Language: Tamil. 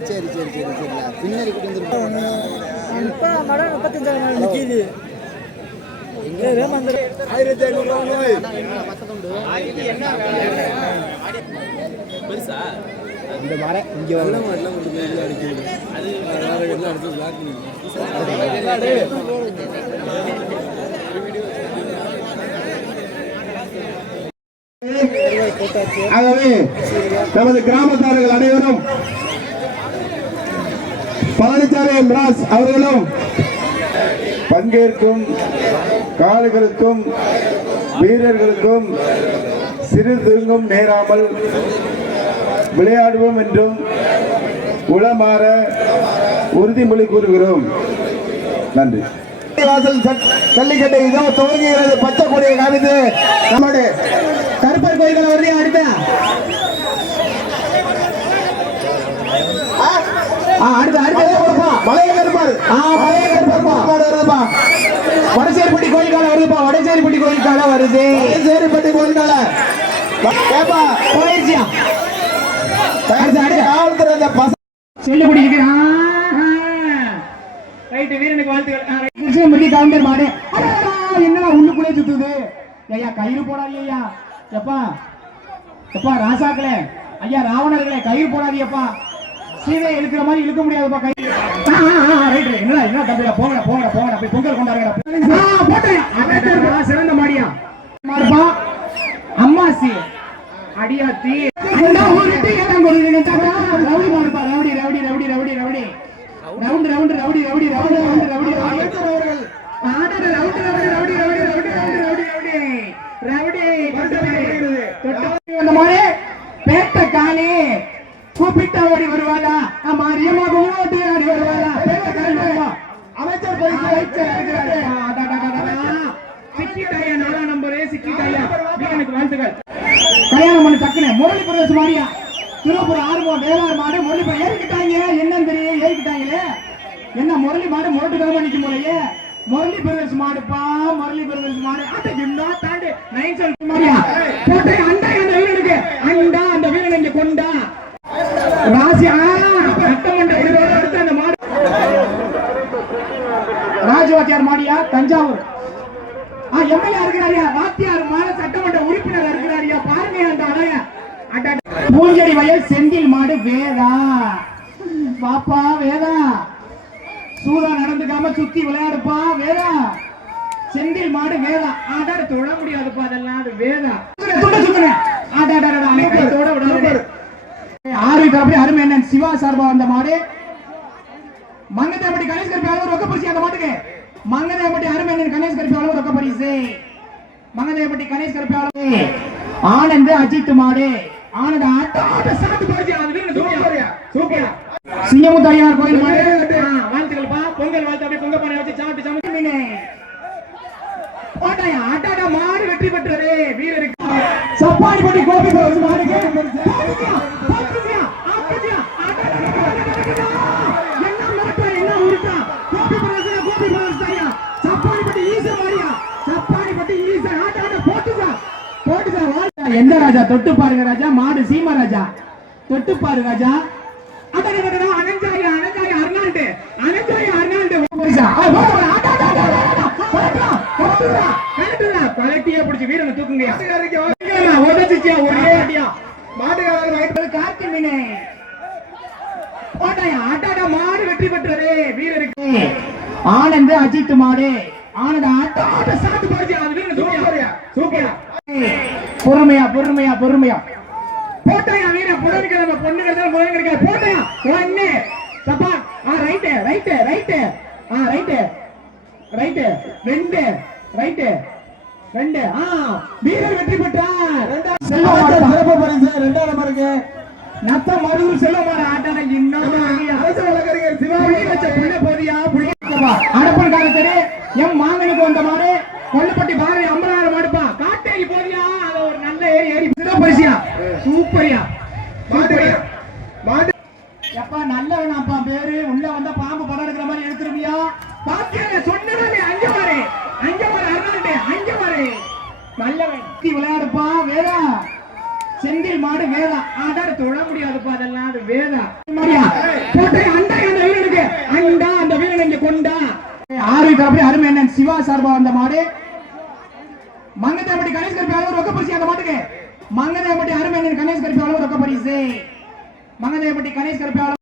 சரி சரி சரி சரி பின்னாடி கூட்டி முப்பத்தஞ்சாயிரம் ஆயிரத்தி ஐநூறுரூவா நோய் இந்த மரம் இங்கே வரல மாட்டலாம் கொண்டு போய் அடிக்கிறது அது வேற இடத்துல அடிச்சு பிளாக் ஆகவே நமது கிராமத்தார்கள் அனைவரும் பழனிசாமி மிராஸ் அவர்களும் பங்கேற்கும் காடுகளுக்கும் வீரர்களுக்கும் சிறு திருங்கும் நேராமல் விளையாடுவோம் என்றும் உளமாற உறுதிமொழி கூறுகிறோம். நன்றி. வாசல் ஜல்லிக்கட்டு இதோ துவங்குகிறது. பச்சை கொடியை காமித்து நம்முடைய கருப்பர் கோயில்களை வருது அடுத்த அடுத்த அடுத்த. மலைய கருப்பர் ஆ மலைய கருப்பர் வருதுப்பா வடசேரிப்பட்டி கோயில்கால வருதுப்பா. வடசேரிப்பட்டி கோயில்கால வருது. வடசேரிப்பட்டி கோயில்கால ஏப்பா. போயிடுச்சியா காவல்துறை அந்த பச செல்லுபடி இருக்கு ரைட்டு வீரனுக்கு வாழ்த்துக்கள். கிருஷ்ணமூர்த்தி கவுண்டர் மாடு என்னடா உள்ளுக்குள்ளே சுத்துது? ஐயா கயிறு போடாதீங்க ஐயா. எப்பா? எப்பா ராசாக்களே. ஐயா ராவணர்களே கயிறு போடாதீங்கப்பா. சீதை இழுக்கிற மாதிரி இழுக்க முடியாதுப்பா கயிறு ஆ, ரைட் ரைட். என்ன தம்பிடா போங்கடா போங்கடா போங்கடா போய் பொங்கல் கொண்டாடுங்கடா. போட்டேன் வாழ்த்துக்கள் கல்யாணம் பண்ணி டக்குனு முரளி பிரதேச மாடியா திருப்பூர் ஆர்வம் வேளாண் மாடு முரளி ஏறிக்கிட்டாங்க என்னன்னு தெரியும் ஏறிக்கிட்டாங்களே. என்ன முரளி மாடு முரட்டுக்காம நிக்கும் போலயே? முரளி பிரதேசம் மாடுப்பா முரளி பிரதேச மாடு. அட என்ன தாண்டு. நைன் சொல் மாடியா போட்டு அண்டா அந்த வீரனுக்கு அண்டா அந்த வீரன் இங்க கொண்டா. ராசி ஆ சட்டமன்ற உயிரோட அடுத்து அந்த மாடு. ராஜவாத்தியார் மாடியா? தஞ்சாவூர். எம்எல்ஏ இருக்கிறாரியா வாத்தியார் மாட சட்டமன்ற உறுப்பினர் இருக்கிறாரியா பாருங்க அந்த அழக. பூஞ்செடி வயல் செந்தில் மாடு வேதா. பாப்பா வேதா. சூதா நடந்துக்காம சுத்தி விளையாடுப்பா வேதா. செந்தில் மாடு வேதா. ஆடாட தொட முடியாதுப்பா அதெல்லாம். அது வேதா. ஆறு அப்படி அருமை என்ன சிவா சார்பா வந்த மாடு. மங்கதேவடி கணேஷ் கருப்பி அளவு ரொக்க பரிசு அந்த மாட்டுக்கு. அளவு ரொக்க பரிசு. மங்கதேவடி கணேஷ் கருப்பி அளவு ஆனந்த் அஜித் மாடு. ஆனந்த் ஆட்ட ஆட்ட சாத்து பரிசு. அது வீரன் சூப்பர் சூப்பர் சிங்கமுத்தாயார் கோயில் மாடு. ஆ, வாழ்த்துக்கள்ப்பா. பொங்கல் வாழ்த்து அப்படியே பொங்க பானை வச்சு சாப்பிட்டு சமைச்சு ஓட்டாயா ஆட்டாடா மாடு வெற்றி பெற்றது. வீரருக்கு. சப்பாடிப்பட்டி கோபி பரிசு மாடுக்கு பாத்துக்கியா, பாத்துக்கியா, ஆட்டுக்கியா, ஆட்டாடா, என்ன மிரட்டா, என்ன உருட்டா? கோபி பிரதேசம், கோபி பிரதேசம் ஐயா. சப்பாடிப்பட்டி ஈசன் மாரியா. சப்பாடிப்பட்டி ஈசன். ஆட்டு, ஆட்டு, போட்டுக்கா. போட்டுக்கா, எந்த ராஜா தொட்டு பாருங்க ராஜா மாடு சீம ராஜா தொட்டு பாரு ராஜா அர்னால்டு. அர்னால்டு. வீரனை ஒரே அடியா. மீனே ஓட்டாயா ஆட்டாடா மாடு வெற்றி பெற்றது வீரருக்கு ஆனந்த் அஜித் மாடு ஆனந்த் ஆட்ட ஆட்ட சாத்து போச்சு அது வீரன் சூப்பர் சூப்பர் பொறுமையா பொறுமையா பொறுமையா. போட்டாயா வீரன்? புதன்கிழமை பொண்ணுங்கிறது புதன் கிடைக்காது போட்டாயா? ஒன்னு தப்பா? ஆ ரைட்டு ரைட்டு ரைட்டு ஆ ரைட்டு ரைட்டு ரெண்டு ரைட்டு ரெண்டு. ஆ வீரர் வெற்றி பெற்றார். செல்வம் சிறப்பு பரிசு. ரெண்டாவது நம்பருக்கு நத்த மருதூர் செல்வமான ஆட்டான இன்னும் அரசு வழக்கறிஞர் சிவாஜி புள்ள போதியா? புள்ள அடப்பன் காலத்தரு எம் மாங்கனுக்கு வந்த மாடு கொல்லப்பட்டி பாரதி ஐம்பதாயிரம் மாடுப்பா. காட்டேரி போதியா? அது ஒரு நல்ல ஏரி ஏரி. சிறப்பரிசியா சூப்பரியா? சூப்பரியா? மாடு. எப்பா நல்லவனாப்பா பேரு. உள்ள வந்தா பாம்பு படம் எடுக்கிற மாதிரி எடுத்துருவியா? பாத்தியா சொன்னதே அங்க பாரு அங்க பாரு அருணாண்டே அங்க பாரு நல்லவன் விளையாடுப்பா வேற செந்தில் மாடு வேதா. அதான் தொழ முடியாதுப்பா அதெல்லாம். அது வேதா. போட்டை அண்டா அந்த வீரன் இங்க கொண்டா ஆறு கபடி அருமை சிவா சார்பா வந்த மாடு. மங்கதேவட்டி கணேஷ் கருப்பி அளவு ரொக்க பரிசு அந்த மாட்டுக்கு. மங்கதேவட்டி அருமை கணேஷ் கருப்பி அளவு ரொக்க பரிசு மங்கதேவட்டி கணேஷ் கருப்பி